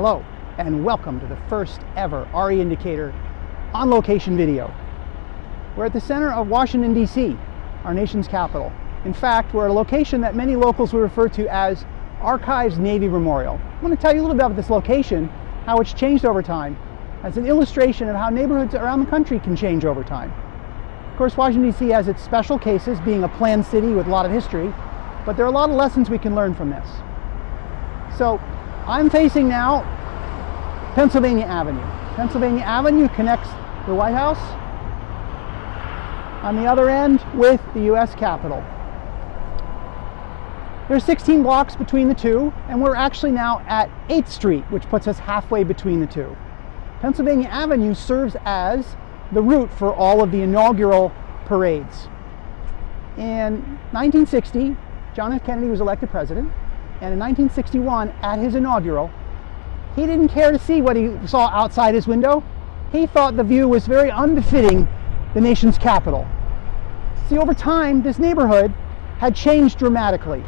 Hello, and welcome to the first ever RE Indicator on location video. We're at the center of Washington, D.C., our nation's capital. In fact, we're at a location that many locals will refer to as Archives Navy Memorial. I want to tell you a little bit about this location, how it's changed over time, as an illustration of how neighborhoods around the country can change over time. Of course, Washington, D.C. has its special cases, being a planned city with a lot of history, but there are a lot of lessons we can learn from this. So, I'm facing now Pennsylvania Avenue. Pennsylvania Avenue connects the White House on the other end with the U.S. Capitol. There's 16 blocks between the two, and we're actually now at 8th Street, which puts us halfway between the two. Pennsylvania Avenue serves as the route for all of the inaugural parades. In 1960, John F. Kennedy was elected president, and in 1961, at his inaugural, he didn't care to see what he saw outside his window. He thought the view was very unbefitting the nation's capital. See, over time, this neighborhood had changed dramatically.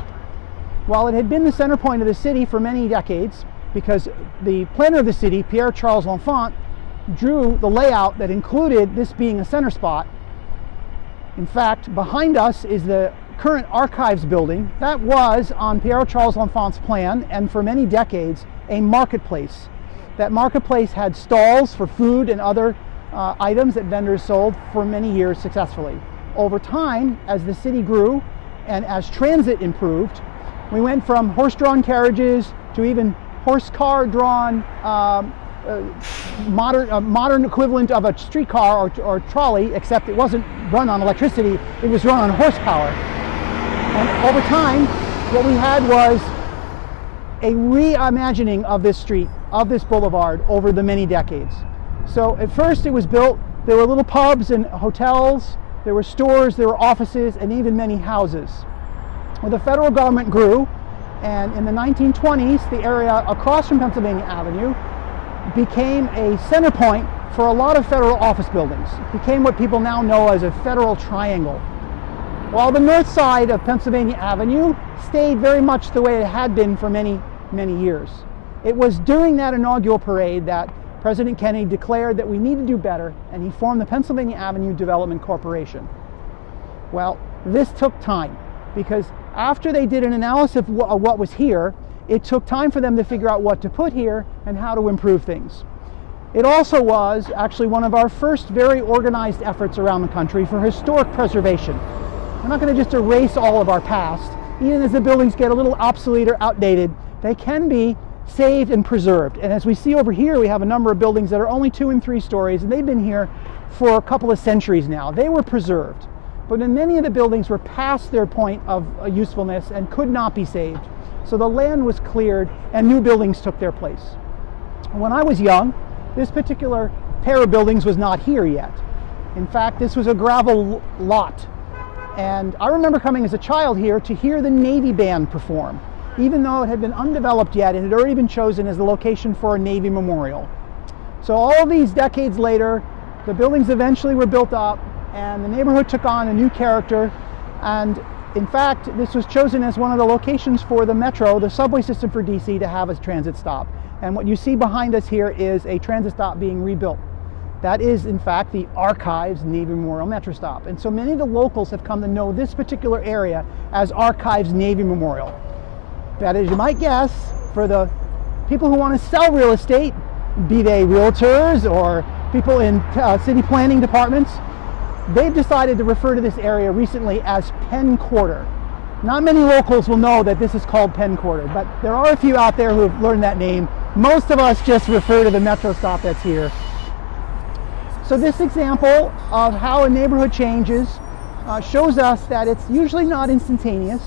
While it had been the center point of the city for many decades, because the planner of the city, Pierre Charles L'Enfant, drew the layout that included this being a center spot. In fact, behind us is the current Archives building. That was on Pierre Charles L'Enfant's plan, and for many decades, a marketplace. That marketplace had stalls for food and other items that vendors sold for many years successfully. Over time, as the city grew and as transit improved, we went from horse-drawn carriages to even horse-car-drawn modern equivalent of a streetcar or trolley, except it wasn't run on electricity, it was run on horsepower. And over time, what we had was a reimagining of this street, of this boulevard, over the many decades. So at first it was built, there were little pubs and hotels, there were stores, there were offices, and even many houses. Well, the federal government grew, and in the 1920s, the area across from Pennsylvania Avenue became a center point for a lot of federal office buildings. It became what people now know as a federal triangle. While the north side of Pennsylvania Avenue stayed very much the way it had been for many, many years. It was during that inaugural parade that President Kennedy declared that we need to do better, and he formed the Pennsylvania Avenue Development Corporation. Well, this took time, because after they did an analysis of what was here, it took time for them to figure out what to put here and how to improve things. It also was actually one of our first very organized efforts around the country for historic preservation. We're not going to just erase all of our past. Even as the buildings get a little obsolete or outdated, they can be saved and preserved. And as we see over here, we have a number of buildings that are only 2 and 3 stories, and they've been here for a couple of centuries now. They were preserved. But then many of the buildings were past their point of usefulness and could not be saved. So the land was cleared and new buildings took their place. When I was young, this particular pair of buildings was not here yet. In fact, this was a gravel lot. And I remember coming as a child here to hear the Navy Band perform. Even though it had been undeveloped yet, it had already been chosen as the location for a Navy memorial. So all of these decades later, the buildings eventually were built up and the neighborhood took on a new character. And in fact, this was chosen as one of the locations for the metro, the subway system for DC, to have a transit stop. And what you see behind us here is a transit stop being rebuilt. That is, in fact, the Archives Navy Memorial Metro Stop. And so many of the locals have come to know this particular area as Archives Navy Memorial. That, as you might guess, for the people who want to sell real estate, be they realtors or people in city planning departments, they've decided to refer to this area recently as Penn Quarter. Not many locals will know that this is called Penn Quarter, but there are a few out there who have learned that name. Most of us just refer to the metro stop that's here. So this example of how a neighborhood changes shows us that it's usually not instantaneous.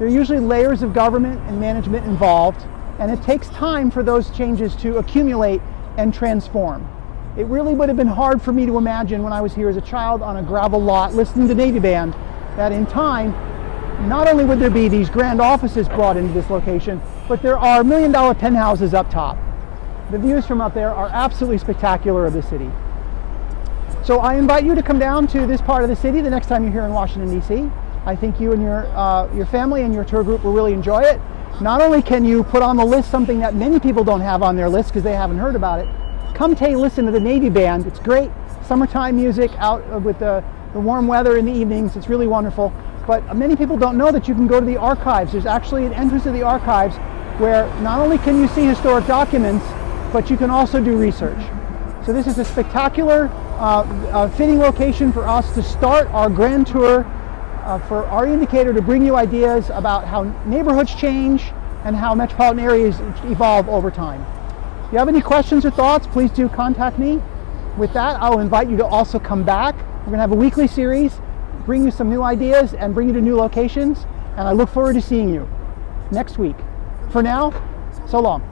There are usually layers of government and management involved, and it takes time for those changes to accumulate and transform. It really would have been hard for me to imagine when I was here as a child on a gravel lot listening to Navy Band that in time, not only would there be these grand offices brought into this location, but there are $1 million penthouses up top. The views from up there are absolutely spectacular of the city. So I invite you to come down to this part of the city the next time you're here in Washington, D.C. I think you and your family and your tour group will really enjoy it. not only can you put on the list something that many people don't have on their list because they haven't heard about it, come take a listen to the Navy Band. It's great summertime music out with the warm weather in the evenings. It's really wonderful. But many people don't know that you can go to the archives. There's actually an entrance to the archives where not only can you see historic documents, but you can also do research. So this is a spectacular fitting location for us to start our grand tour for our indicator, to bring you ideas about how neighborhoods change and how metropolitan areas evolve over time. If you have any questions or thoughts, please do contact me. With that, I'll invite you to also come back. We're going to have a weekly series, bring you some new ideas and bring you to new locations, and I look forward to seeing you next week. For now, so long.